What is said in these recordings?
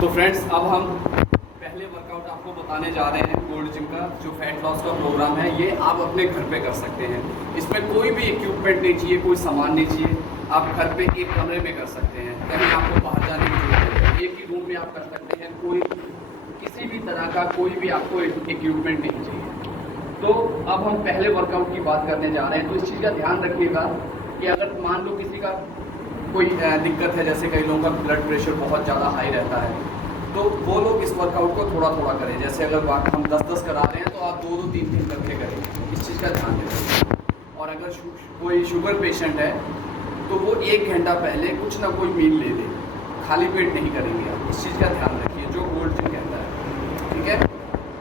तो फ्रेंड्स, अब हम पहले वर्कआउट आपको बताने जा रहे हैं गोल्ड जिम का। जो फैट लॉस का प्रोग्राम है ये आप अपने घर पे कर सकते हैं। इसमें कोई भी इक्विपमेंट नहीं चाहिए, कोई सामान नहीं चाहिए। आप घर पे एक कमरे में कर सकते हैं, कहीं आपको बाहर जाने की जरूरत नहीं है। एक ही रूम में आप कर सकते हैं। कोई किसी भी तरह का कोई भी आपको इक्विपमेंट नहीं चाहिए। तो अब हम पहले वर्कआउट की बात करने जा रहे हैं। तो इस चीज़ का ध्यान रखिएगा कि अगर मान लो किसी का कोई दिक्कत है, जैसे कई लोगों का ब्लड प्रेशर बहुत ज़्यादा हाई रहता है, तो वो लोग इस वर्कआउट को थोड़ा थोड़ा करें। जैसे अगर हम 10-10 करा रहे हैं तो आप 2-2, 3-3 करके करें। इस चीज़ का ध्यान रखें। और अगर कोई शुगर पेशेंट है तो वो 1 घंटा पहले कुछ ना कोई मील ले ले, खाली पेट नहीं करेंगे आप। इस चीज़ का ध्यान रखिए, जो गोल्ड जिम कहता है। ठीक है,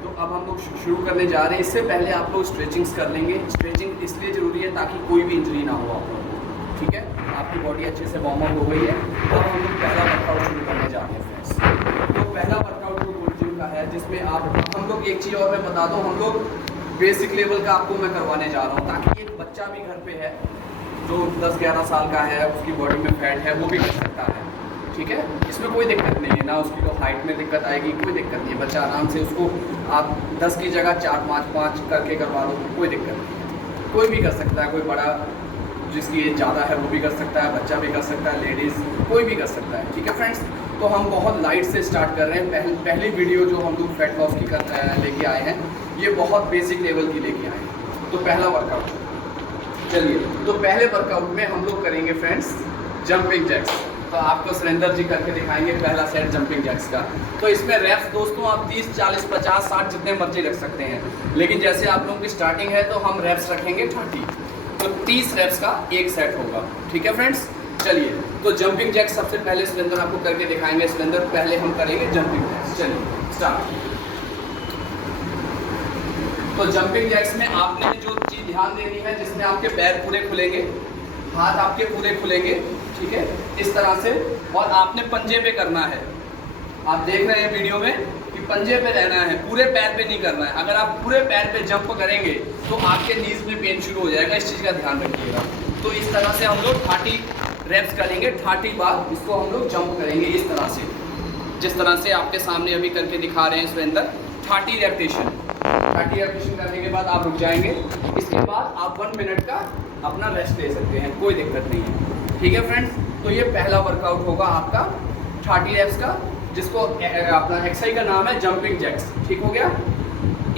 तो अब हम लोग शुरू करने जा रहे हैं। इससे पहले आप लोग स्ट्रेचिंग्स कर लेंगे। स्ट्रेचिंग इसलिए ज़रूरी है ताकि कोई भी इंजरी ना हो आप लोगों को। ठीक है, आपकी बॉडी अच्छे से वार्म अप हो गई है। अब हम लोग पहला वर्कआउट शुरू करने जा रहे हैं फ्रेंड्स। तो पहला वर्कआउट जो गोल्ड जिम का है, जिसमें हम लोग एक चीज़ और मैं बता दूँ, हम लोग बेसिक लेवल का आपको मैं करवाने जा रहा हूँ, ताकि एक बच्चा भी घर पे है जो 10-11 साल का है, उसकी बॉडी में फैट है, वो भी कर सकता है। ठीक है, इसमें कोई दिक्कत नहीं है ना। उसकी तो हाइट में दिक्कत आएगी, कोई दिक्कत नहीं है। बच्चा आराम से, उसको आप 10 की जगह 4-5 करके करवा दो, कोई दिक्कत नहीं है। कोई भी कर सकता है, कोई बड़ा जिसकी एज ज़्यादा है वो भी कर सकता है, बच्चा भी कर सकता है, लेडीज़ कोई भी कर सकता है। ठीक है फ्रेंड्स, तो हम बहुत लाइट से स्टार्ट कर रहे हैं। पहली वीडियो जो हम लोग फैट लॉस की लेके आए हैं, ये बहुत बेसिक लेवल की लेके आए हैं। तो पहला वर्कआउट, चलिए। तो पहले वर्कआउट में हम लोग करेंगे फ्रेंड्स जंपिंग जैक्स। तो आपको सुरेंद्र जी करके दिखाएंगे पहला सेट जंपिंग जैक्स का। तो इसमें रेप्स दोस्तों आप 30, 40, 50, 60 जितने मर्जी रख सकते हैं। लेकिन जैसे आप लोगों की स्टार्टिंग है तो हम रेप्स रखेंगे 30। तो 30 रेप्स का एक सेट होगा। ठीक है फ्रेंड्स, चलिए। तो जंपिंग जैक्स सबसे पहले सुरेंद्र आपको करके दिखाएंगे। सुरेंद्र, पहले हम करेंगे जंपिंग जैक्स। चलिए स्टार्ट। तो जंपिंग जैक्स में आपने जो चीज़ ध्यान देनी है, जिसमें आपके पैर पूरे खुलेंगे, हाथ आपके पूरे खुलेंगे। ठीक है, इस तरह से। और आपने पंजे पे करना है। आप देख रहे हैं वीडियो में कि पंजे पे रहना है, पूरे पैर पे नहीं करना है। अगर आप पूरे पैर पे जंप करेंगे तो आपके नीज में पेन शुरू हो जाएगा। इस चीज़ का ध्यान रखिएगा। तो इस तरह से हम लोग 30 रेप्स करेंगे। 30 बार इसको हम लोग जंप करेंगे इस तरह से, जिस तरह से आपके सामने अभी करके दिखा रहे हैं सुरेंद्र। 30 रेपिटेशन। 30 रेपिटेशन करने के बाद आप रुक जाएंगे। इसके बाद आप 1 मिनट का अपना रेस्ट ले सकते हैं, कोई दिक्कत नहीं है। ठीक है फ्रेंड्स, तो ये पहला वर्कआउट होगा आपका 30 रेप्स का, जिसको अपना एक्सरसाइज का नाम है जंपिंग जैक्स। ठीक हो गया।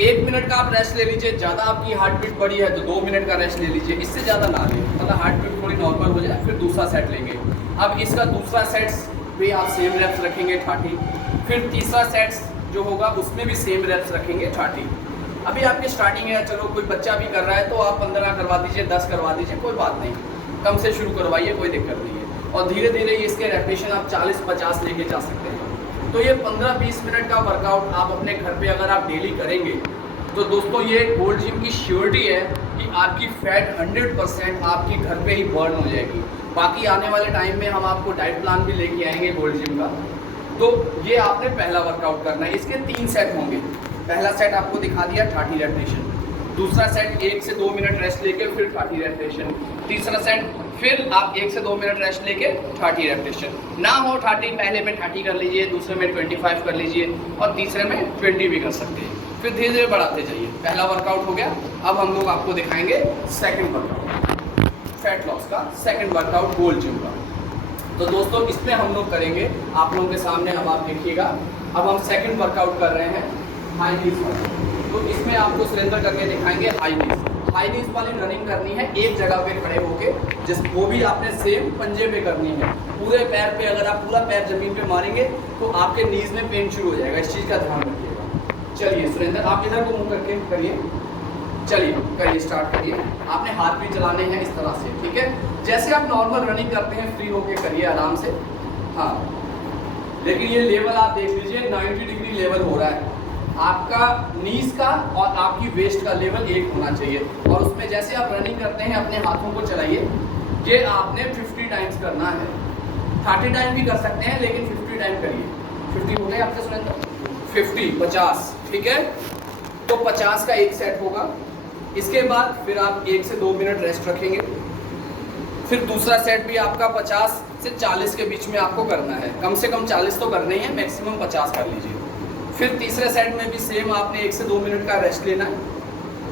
1 मिनट का आप रेस्ट ले लीजिए। ज़्यादा आपकी हार्ट बीट बढ़ी है तो 2 मिनट का रेस्ट ले लीजिए, इससे ज़्यादा ना लें। मतलब हार्ट बीट थोड़ी नॉर्मल हो जाए, फिर दूसरा सेट लेंगे। अब इसका दूसरा सेट्स भी आप सेम रेप्स रखेंगे 30। फिर तीसरा सेट्स जो होगा उसमें भी सेम रेप्स रखेंगे 30। अभी आपकी स्टार्टिंग है, चलो कोई बच्चा भी कर रहा है तो आप 15 करवा दीजिए, 10 करवा दीजिए, कोई बात नहीं। कम से शुरू करवाइए, कोई दिक्कत नहीं है। और धीरे धीरे इसके रेपिटेशन आप 40-50 लेके जा सकते हैं। तो ये 15-20 मिनट का वर्कआउट आप अपने घर पे अगर आप डेली करेंगे तो दोस्तों ये गोल्ड जिम की श्योरिटी है कि आपकी फैट 100% आपकी घर पे ही बर्न हो जाएगी। बाकी आने वाले टाइम में हम आपको डाइट प्लान भी लेके आएंगे गोल्ड जिम का। तो ये आपने पहला वर्कआउट करना है। इसके 3 सेट होंगे। पहला सेट आपको दिखा दिया 30 रेपिटेशन। दूसरा सेट 1 से 2 मिनट रेस्ट लेके फिर 30 रेपिटेशन। तीसरा सेट फिर आप 1 से 2 मिनट रेस्ट लेके 30 रेपिटेशन। ना हो 30, पहले में 30 कर लीजिए, दूसरे में 25 कर लीजिए और तीसरे में 20 भी कर सकते हैं। फिर धीरे धीरे बढ़ाते जाइए। पहला वर्कआउट हो गया। अब हम लोग आपको दिखाएंगे सेकंड वर्कआउट, फैट लॉस का सेकंड वर्कआउट गोल्ड जिम का। तो दोस्तों इसमें हम लोग करेंगे आप लोगों के सामने। अब आप देखिएगा, अब हम सेकंड वर्कआउट कर रहे हैं हाई नीज वाला। तो इसमें आपको सुरेंद्र करके दिखाएंगे हाई नीज। हाई नीज वाली रनिंग करनी है एक जगह पे खड़े होके, वो भी आपने सेम पंजे पे करनी है। पूरे पैर पे, अगर आप पूरा पैर जमीन पे मारेंगे तो आपके नीज में पेन शुरू हो जाएगा। इस चीज़ का ध्यान रखिएगा। चलिए सुरेंद्र, आप इधर को मुंह करके करिए। चलिए करिए, स्टार्ट करिए। आपने हाथ भी चलाने हैं इस तरह से। ठीक है, जैसे आप नॉर्मल रनिंग करते हैं फ्री होके करिए आराम से। हाँ, लेकिन ये लेवल आप देख लीजिए 90 डिग्री लेवल हो रहा है। आपका नीज का और आपकी वेस्ट का लेवल एक होना चाहिए। और उसमें जैसे आप रनिंग करते हैं अपने हाथों को चलाइए। ये आपने 50 टाइम्स करना है। 30 टाइम भी कर सकते हैं, लेकिन 50 टाइम करिए। 50 हो गए आपके सुरेंद्र? 50 ठीक है। तो 50 का एक सेट होगा। इसके बाद फिर आप 1 से 2 मिनट रेस्ट रखेंगे। फिर दूसरा सेट भी आपका 50 से 40 के बीच में आपको करना है। कम से कम 40 तो करने ही है, मैक्सिमम 50 कर लीजिए। फिर तीसरे सेट में भी सेम आपने 1 से 2 मिनट का रेस्ट लेना है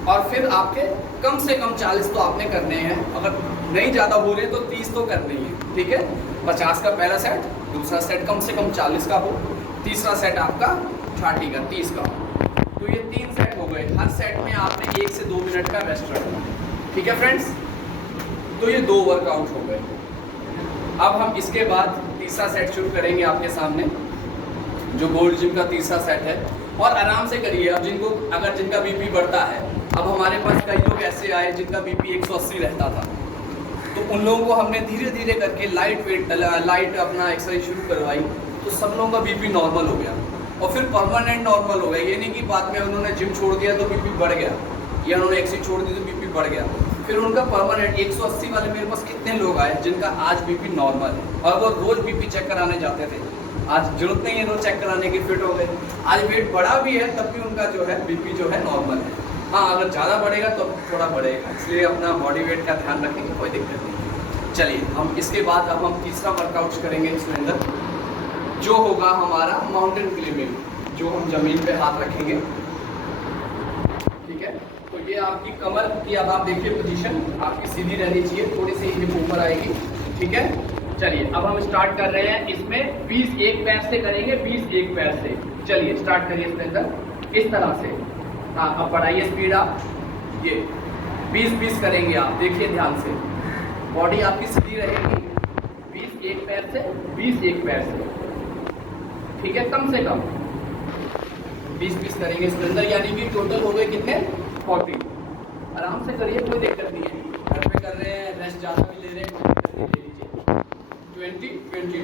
और फिर आपके कम से कम 40 तो आपने करने हैं। अगर नहीं ज़्यादा हो रहे तो 30 तो करने ही है, ठीक है। 50 का पहला सेट, दूसरा सेट कम से कम 40 का हो, तीसरा सेट आपका 30 का। तो ये 3 सेट हो गए। हर सेट में आपने 1 से 2 मिनट का रेस्ट रखना है, ठीक है फ्रेंड्स। तो ये 2 वर्कआउट हो गए। अब हम इसके बाद तीसरा सेट शुरू करेंगे आपके सामने, जो गोल्ड जिम का तीसरा सेट है। और आराम से करिए। अब जिनका बीपी बढ़ता है, अब हमारे पास कई लोग ऐसे आए जिनका बीपी 180 रहता था, तो उन लोगों को हमने धीरे धीरे करके लाइट अपना एक्सरसाइज शुरू करवाई, तो सब लोगों का बीपी नॉर्मल हो गया और फिर परमानेंट नॉर्मल हो गया। ये नहीं कि बाद में उन्होंने जिम छोड़ दिया तो बीपी बढ़ गया, या उन्होंने एक्सरसाइज छोड़ दी तो बीपी बढ़ गया, फिर उनका परमानेंट 180 वाले मेरे पास कितने लोग आए जिनका आज बीपी नॉर्मल है। और वो रोज़ बीपी चेक कराने जाते थे, आज जरूरत नहीं है रोज चेक कराने की, फिट हो गए। आज वेट बढ़ा भी है तब भी उनका जो है बीपी जो है नॉर्मल है। हाँ, अगर ज़्यादा बढ़ेगा तो थोड़ा बढ़ेगा, इसलिए अपना बॉडी वेट का ध्यान रखेंगे, कोई दिक्कत नहीं। चलिए हम इसके बाद अब हम तीसरा वर्कआउट करेंगे इसमें अंदर, जो होगा हमारा माउंटेन क्लाइंबिंग, जो हम ज़मीन पे हाथ रखेंगे, ठीक है। तो ये आपकी कमर की, अब आप देखिए पोजीशन आपकी सीधी रहनी चाहिए, थोड़ी सी हिप ऊपर आएगी, ठीक है। चलिए अब हम स्टार्ट कर रहे हैं। इसमें 20 एक पैर से करेंगे, 20 एक पैर से। चलिए स्टार्ट करिए इसके अंदर इस तरह से। हाँ, अब बढ़ाइए स्पीड आप। ये 20 करेंगे आप, देखिए ध्यान से, बॉडी आपकी सीधी रहेगी। 20 एक पैर से, 20 एक पैर से, ठीक है। कम से कम 20 करेंगे इसके अंदर, यानी कि टोटल हो गए कितने, 40। आराम से करिए, कोई दिक्कत नहीं है। घर पे कर रहे हैं, रेस्ट ज़्यादा भी ले रहे हैं, 20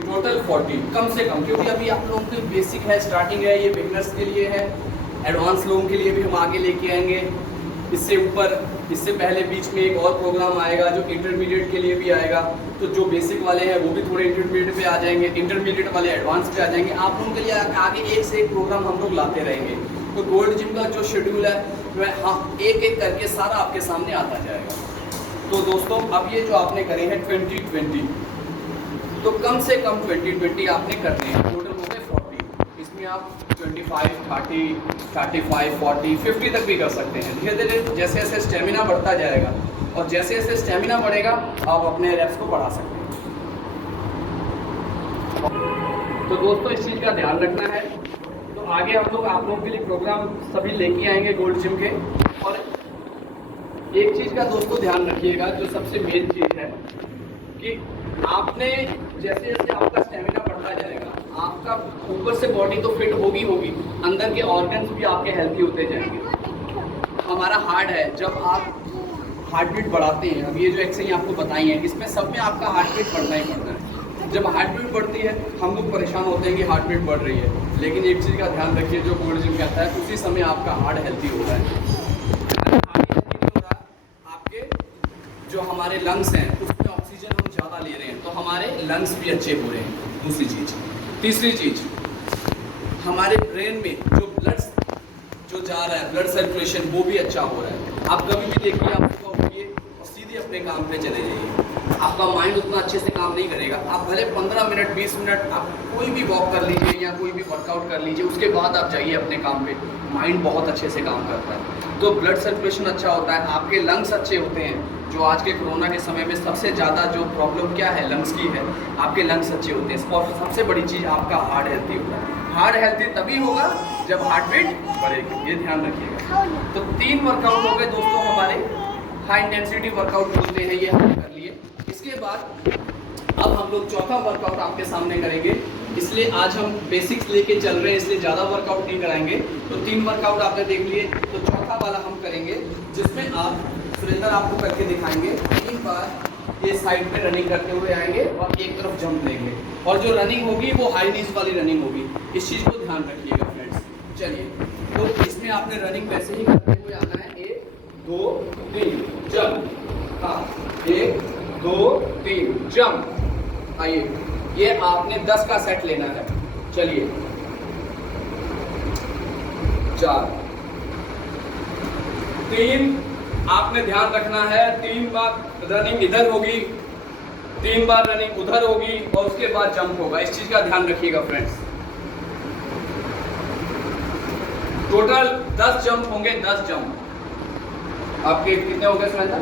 टोटल 40 कम से कम, क्योंकि अभी आप लोगों की बेसिक है, स्टार्टिंग है, ये बिगनर्स के लिए है। एडवांस लोगों के लिए भी हम आगे लेके आएंगे। इससे ऊपर, इससे पहले बीच में एक और प्रोग्राम आएगा जो इंटरमीडिएट के लिए भी आएगा। तो जो बेसिक वाले हैं वो भी थोड़े इंटरमीडिएट पे आ जाएंगे, इंटरमीडिएट वाले एडवांस पे आ जाएंगे। आप लोगों के लिए आगे एक से एक प्रोग्राम हम लोग लाते रहेंगे। तो गोल्ड जिम का जो शेड्यूल है वह हाँ एक एक करके सारा आपके सामने आता जाएगा। तो दोस्तों अब ये जो आपने करे हैं 20-20, तो कम से कम 20-20 आपने करने हैं। टोटल हो गए 40। इसमें आप 25, 30, 35, 40, 50 तक भी कर सकते हैं। धीरे धीरे जैसे जैसे स्टेमिना बढ़ता जाएगा और जैसे जैसे स्टेमिना बढ़ेगा आप अपने रेप्स को बढ़ा सकते हैं। तो दोस्तों इस चीज़ का ध्यान रखना है। तो आगे हम लोग आप लोगों के लिए प्रोग्राम सभी लेके आएंगे गोल्ड जिम के। और एक चीज़ का दोस्तों ध्यान रखिएगा, जो सबसे मेन चीज़ है कि आपने जैसे जैसे आपका स्टेमिना बढ़ता जाएगा, आपका ऊपर से बॉडी तो फिट होगी, अंदर के ऑर्गन्स भी आपके हेल्थी होते जाएंगे। हमारा हार्ट है, जब आप हार्ट बीट बढ़ाते हैं, अब ये जो एक्सरसाइज आपको बताई है इसमें सब में आपका हार्ट बीट बढ़ना ही बढ़ना है। जब हार्ट बीट बढ़ती है हम लोग परेशान होते हैं कि हार्ट बीट बढ़ रही है, लेकिन एक चीज़ का ध्यान रखिए, जो गोल्ड जिम कहता है उसी समय आपका हार्ट हेल्थी हो रहा है। आपके जो हमारे लंग्स हैं उसमें ऑक्सीजन हम ज़्यादा ले रहे हैं, तो हमारे लंग्स भी अच्छे हो रहे हैं। दूसरी चीज़, तीसरी चीज़, हमारे ब्रेन में जो ब्लड जो जा रहा है, ब्लड सर्कुलेशन वो भी अच्छा हो रहा है। आप कभी भी देखिए, आप सुबह उठिए और सीधे अपने काम पे चले जाइए, आपका माइंड उतना अच्छे से काम नहीं करेगा। आप भले 15 मिनट 20 मिनट आप कोई भी वॉक कर लीजिए या कोई भी वर्कआउट कर लीजिए, उसके बाद आप जाइए अपने काम पे, माइंड बहुत अच्छे से काम करता है। तो ब्लड सर्कुलेशन अच्छा होता है, आपके लंग्स अच्छे होते हैं। जो आज के कोरोना के समय में सबसे ज़्यादा जो प्रॉब्लम क्या है, लंग्स की है, आपके लंग्स अच्छे होते हैं। और सबसे बड़ी चीज़ आपका हार्ट हेल्थी होता है। हार्ट हेल्थी तभी होगा जब हार्ट बीट बढ़ेगी, ये ध्यान रखिएगा। तो 3 वर्कआउट हो गए दोस्तों हमारे, हाई इंटेंसिटी वर्कआउट बोलते हैं, ये हमने कर लिए। इसके बाद अब हम लोग चौथा वर्कआउट आपके सामने करेंगे, इसलिए आज हम बेसिक्स लेके चल रहे हैं, इसलिए ज़्यादा वर्कआउट नहीं कराएंगे। तो 3 वर्कआउट आपने देख लिए, तो चौथा वाला हम करेंगे जिसमें आप सुरेंद्र आपको करके दिखाएंगे। 3 बार ये साइड पे रनिंग करते हुए आएंगे और एक तरफ जंप लेंगे, और जो रनिंग होगी वो हाई नीज वाली रनिंग होगी। इस चीज़ को ध्यान रखिएगा फ्रेंड्स। चलिए, तो इसमें आपने रनिंग वैसे ही करते हुए आना है। 1 2 3 जंप, हाँ 1 2 3 जंप। आइए, ये आपने 10 का सेट लेना है। चलिए 4 3 आपने ध्यान रखना है। 3 बार रनिंग इधर होगी, 3 बार रनिंग उधर होगी और उसके बाद जंप होगा। इस चीज़ का ध्यान रखिएगा फ्रेंड्स। टोटल 10 जंप होंगे, 10 जंप। आपके कितने हो गए सुरेंद्र?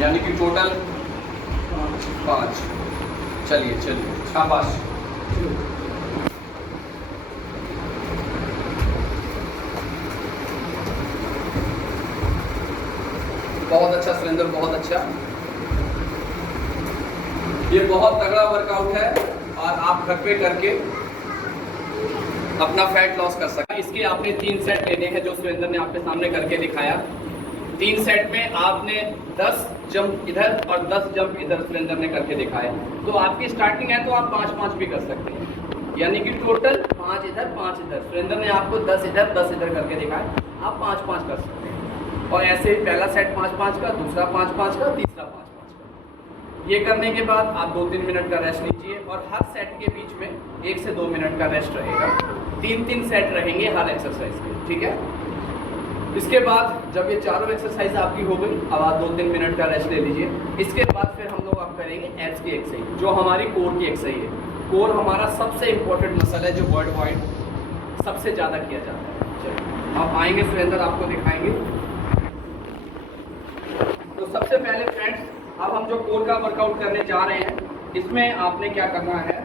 यानी कि टोटल 5। चलिए चलिए, शाबाश। बहुत अच्छा सुरेंद्र, बहुत अच्छा। ये बहुत तगड़ा वर्कआउट है और आप घर पे करके अपना फैट लॉस कर सकते हैं। इसके आपने 3 सेट लेने हैं जो सुरेंद्र ने आपके सामने करके दिखाया। 3 सेट में आपने 10 जंप इधर और 10 जंप इधर सुरेंद्र ने करके दिखाए। तो आपकी स्टार्टिंग है तो आप 5-5 भी कर सकते हैं, यानी कि टोटल 5 इधर 5 इधर। सुरेंद्र ने आपको 10 इधर 10 इधर करके दिखाए, आप 5-5 कर सकते हैं। और ऐसे ही पहला सेट 5-5 का, दूसरा 5-5 का, तीसरा 5-5 का। ये करने के बाद आप 2-3 मिनट का रेस्ट लीजिए और हर सेट के बीच में 1 से 2 मिनट का रेस्ट रहेगा। 3-3 सेट रहेंगे हर एक्सरसाइज के, ठीक है। इसके बाद जब ये चारों एक्सरसाइज आपकी हो गई, अब आप 2-3 मिनट का रेस्ट ले लीजिए। इसके बाद फिर हम लोग आप करेंगे एब्स की एक्सरसाइज, जो हमारी कोर की एक्सरसाइज है। कोर हमारा सबसे इम्पोर्टेंट मसल है जो वर्ल्ड वाइड सबसे ज़्यादा किया जाता है। चलिए आप आएंगे सुरेंद्र, आपको दिखाएंगे। तो सबसे पहले फ्रेंड्स, अब हम जो कोर का वर्कआउट करने जा रहे हैं, इसमें आपने क्या करना है,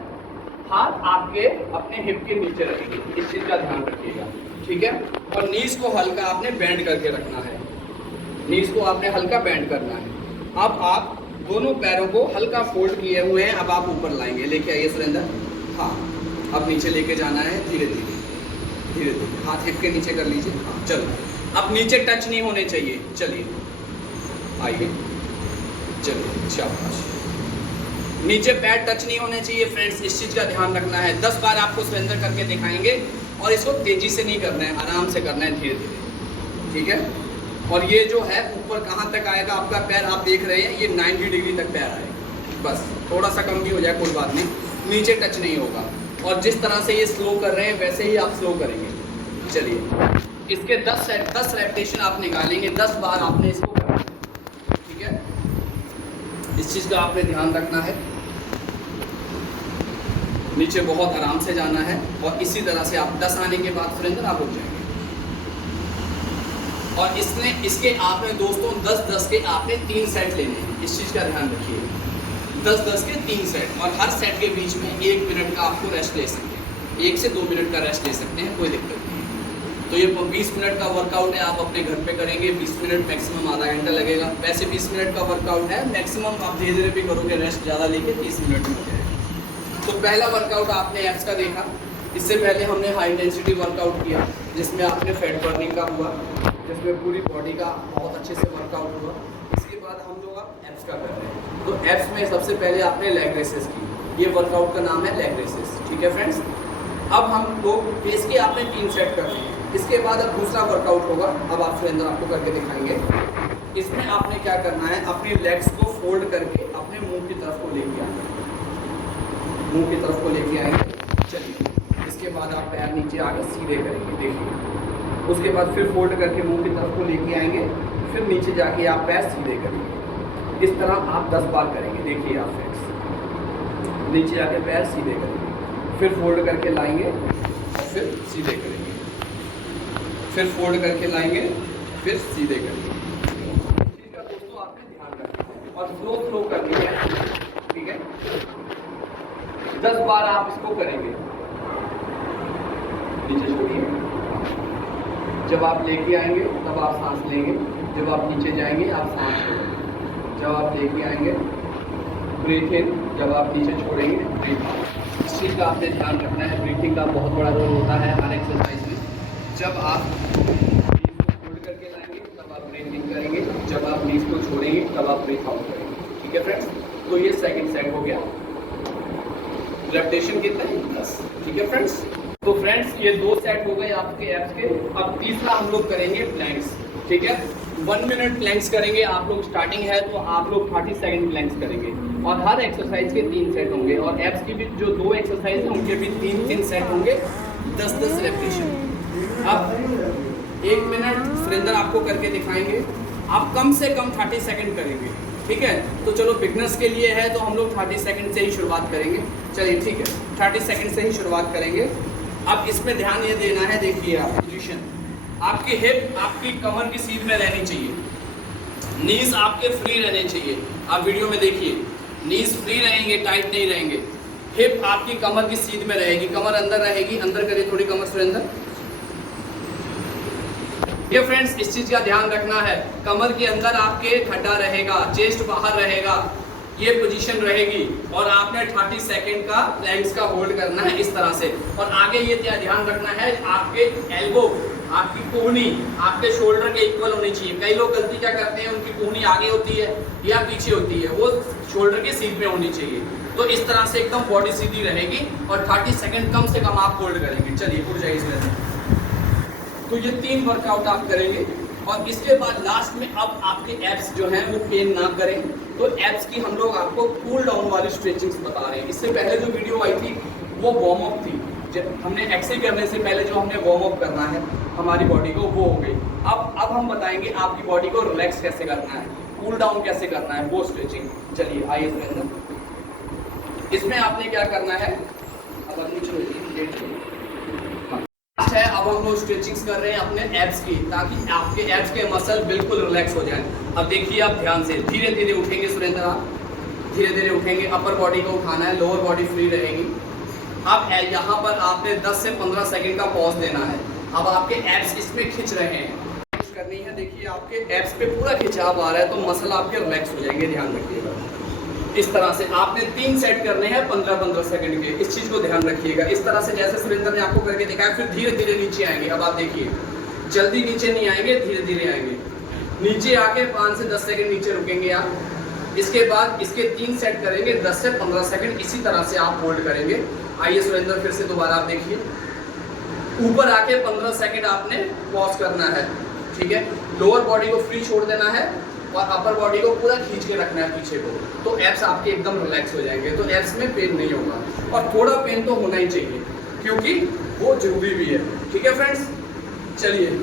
हाथ आपके अपने हिप के नीचे रखेंगे। इस चीज़ का ध्यान रखिएगा, ठीक है। और नीज को हल्का आपने बेंड करके रखना है। नीज को आपने हल्का बेंड करना है। अब आप दोनों पैरों को हल्का फोल्ड किए हुए हैं, अब आप ऊपर लाएंगे। लेके आइए सुरेंद्र। हाँ, अब नीचे लेके जाना है, धीरे धीरे धीरे धीरे। हाथ हिप के नीचे कर लीजिए। हाँ चलो, अब नीचे टच नहीं होने चाहिए। चलिए आइए, चलिए शाबाश। नीचे पैर टच नहीं होने चाहिए फ्रेंड्स, इस चीज़ का ध्यान रखना है। 10 बार आपको सुरेंद्र करके दिखाएंगे और इसको तेज़ी से नहीं करना है, आराम से करना है, धीरे धीरे, ठीक है। और ये जो है ऊपर कहाँ तक आएगा आपका पैर, आप देख रहे हैं ये 90 डिग्री तक पैर आएगा। बस थोड़ा सा कम भी हो जाए कोई बात नहीं, नीचे टच नहीं होगा। और जिस तरह से ये स्लो कर रहे हैं वैसे ही आप स्लो करेंगे। चलिए, इसके 10 रेपिटेशन आप निकालेंगे, 10 बार आपने इसको करना है, ठीक है। इस चीज़ का आपने ध्यान रखना है। नीचे बहुत आराम से जाना है और इसी तरह से आप 10 आने के बाद सुरेंद्र आप उठ जाएंगे। और इसके आपने दोस्तों 10-10 के आपने 3 सेट लेने हैं। इस चीज़ का ध्यान रखिए, 10-10 के 3 सेट, और हर सेट के बीच में 1 मिनट का आपको रेस्ट ले सकते हैं। 1 से 2 मिनट का रेस्ट ले सकते हैं, कोई दिक्कत नहीं है। तो ये 20 मिनट का वर्कआउट है, आप अपने घर पे करेंगे। 20 मिनट मैक्सिमम, आधा घंटा लगेगा। वैसे 20 मिनट का वर्कआउट है, मैक्सिमम आप धीरे धीरे भी करोगे, रेस्ट ज़्यादा लेके 30 मिनट में हो जाएगा। तो पहला वर्कआउट आपने एब्स का देखा। इससे पहले हमने हाई इंटेंसिटी वर्कआउट किया, जिसमें आपने फैट बर्निंग का हुआ, जिसमें पूरी बॉडी का बहुत अच्छे से वर्कआउट हुआ। इसके बाद हम लोग अब एब्स का कर रहे हैं। तो एब्स में सबसे पहले आपने लेग रेसेस की। ये वर्कआउट का नाम है लेग रेसेस, ठीक है फ्रेंड्स। अब हम लोग इसके आपने 3 सेट कर रहे हैं। इसके बाद अब दूसरा वर्कआउट होगा, अब आप सुरेंद्र आपको करके दिखाएंगे। इसमें आपने क्या करना है, अपनी लेग्स को फोल्ड करके अपने मुंह की तरफ को लेके आना है। मुंह की तरफ को लेके आएंगे। चलिए, इसके बाद आप पैर नीचे आगे सीधे करेंगे, देखिए। उसके बाद फिर फोल्ड करके मुंह की तरफ को लेके आएंगे, फिर नीचे जाके आप पैर सीधे करेंगे। इस तरह आप 10 बार करेंगे, देखिए आप फ्रेंड्स। नीचे आके पैर सीधे करेंगे, फिर फोल्ड करके लाएंगे और फिर सीधे करेंगे, फिर फोल्ड करके लाएंगे, फिर सीधे करेंगे। ठीक है दोस्तों, आपने ध्यान रखना है और स्लो करनी है, ठीक है। 10 बार आप इसको करेंगे। नीचे छोड़िए, जब आप लेके आएंगे तब आप सांस लेंगे, जब आप नीचे जाएंगे आप सांस छोड़ेंगे। जब आप लेके आएंगे ब्रीथ इन, जब आप नीचे छोड़ेंगे ब्रीथ आउट। इस चीज़ का आपने ध्यान रखना है। ब्रीथिंग का बहुत बड़ा रोल होता है हर एक्सरसाइज में। जब आप नीज को फोल्ड करके लाएंगे तब आप ब्रीथ इन करेंगे, जब आप नीज को छोड़ेंगे तब आप ब्रीथ आउट करेंगे, ठीक है फ्रेंड्स। तो ये सेकंड सेट हो गया। रेपिटेशन कितना है? 10, ठीक है फ्रेंड्स। तो फ्रेंड्स ये 2 सेट हो गए आपके एब्स के। अब तीसरा हम लोग करेंगे प्लैंक्स, ठीक है। 1 मिनट प्लैंक्स करेंगे आप लोग। स्टार्टिंग है तो आप लोग 30 सेकंड प्लैंक्स करेंगे और हर एक्सरसाइज के 3 सेट होंगे। और एब्स की भी जो 2 एक्सरसाइज हैं उनके भी 3-3 सेट होंगे, 10-10 रेपिटेशन। अब 1 मिनट सुरेंद्र आपको करके दिखाएंगे। आप कम से कम 30 सेकंड करेंगे, ठीक है। तो चलो बिगनर्स के लिए है तो हम लोग 30 सेकंड से ही शुरुआत करेंगे। चलिए ठीक है, 30 सेकंड से ही शुरुआत करेंगे। अब इसमें ध्यान ये देना है, देखिए आप पोजीशन, आपकी हिप आपकी कमर की सीध में रहनी चाहिए, नीज आपके फ्री रहने चाहिए। आप वीडियो में देखिए, नीज फ्री रहेंगे, टाइट नहीं रहेंगे। हिप आपकी कमर की सीध में रहेगी, कमर अंदर रहेगी। अंदर करिए थोड़ी कमर से अंदर। ये फ्रेंड्स इस चीज का ध्यान रखना है, कमर के अंदर आपके खड्डा रहेगा, चेस्ट बाहर रहेगा, ये पोजीशन रहेगी। और आपने 30 सेकंड का प्लैंक्स का होल्ड करना है इस तरह से। और आगे ये ध्यान रखना है, आपके एल्बो, आपकी कोहनी आपके शोल्डर के इक्वल होनी चाहिए। कई लोग गलती क्या करते हैं, उनकी कोहनी आगे होती है या पीछे होती है, वो शोल्डर के सीध में होनी चाहिए। तो इस तरह से एकदम बॉडी सीधी रहेगी और 30 सेकंड कम से कम आप होल्ड करेंगे। चलिए उठ जाइए इसमें। तो ये 3 वर्कआउट आप करेंगे और इसके बाद लास्ट में अब आपके एब्स जो हैं वो पेन ना करें। तो एब्स की हम लोग आपको कूल डाउन वाली स्ट्रेचिंग्स बता रहे हैं। इससे पहले जो वीडियो आई थी वो वार्म अप थी, जब हमने एक्सरसाइज करने से पहले जो हमने वार्म अप करना है हमारी बॉडी को, वो हो गई। अब हम बताएंगे आपकी बॉडी को रिलैक्स कैसे करना है, कूल डाउन कैसे करना है, वो स्ट्रेचिंग। चलिए आइए सुरेंद्र, इसमें आपने क्या करना है, अब है, अब हम लोग स्ट्रेचिंग्स कर रहे हैं अपने एब्स की, ताकि आपके एब्स के मसल बिल्कुल रिलैक्स हो जाए। अब देखिए आप ध्यान से, धीरे धीरे उठेंगे सुरेंद्र, आप धीरे धीरे उठेंगे। अपर बॉडी को उठाना है, लोअर बॉडी फ्री रहेगी। अब यहाँ पर आपने 10 से 15 सेकंड का पॉज देना है। अब आपके एब्स इसमें खिंच रहे हैं, करनी है। देखिए आपके एब्स पे पूरा खिंचाव आ रहा है, तो मसल आपके रिलैक्स हो जाएंगे। ध्यान रखिएगा, इस तरह से आपने 3 सेट करने हैं 15-15 सेकंड के। इस चीज को ध्यान रखिएगा। इस तरह से जैसे सुरेंद्र ने आपको करके दिखाया, फिर धीरे धीरे नीचे आएंगे। अब आप देखिए, जल्दी नीचे नहीं आएंगे, धीरे धीरे आएंगे। नीचे आके 5 से 10 सेकंड नीचे रुकेंगे आप। इसके बाद इसके 3 सेट करेंगे, 10 से 15 सेकंड इसी तरह से आप होल्ड करेंगे। आइए सुरेंद्र फिर से दोबारा आप देखिए, ऊपर आके 15 सेकंड आपने पॉज करना है, ठीक है। लोअर बॉडी को फ्री छोड़ देना है और अपर बॉडी को पूरा खींच के रखना है पीछे को, तो एब्स आपके एकदम रिलैक्स हो जाएंगे। तो एब्स में पेन नहीं होगा, और थोड़ा पेन तो होना ही चाहिए क्योंकि वो जरूरी भी है। ठीक है फ्रेंड्स, चलिए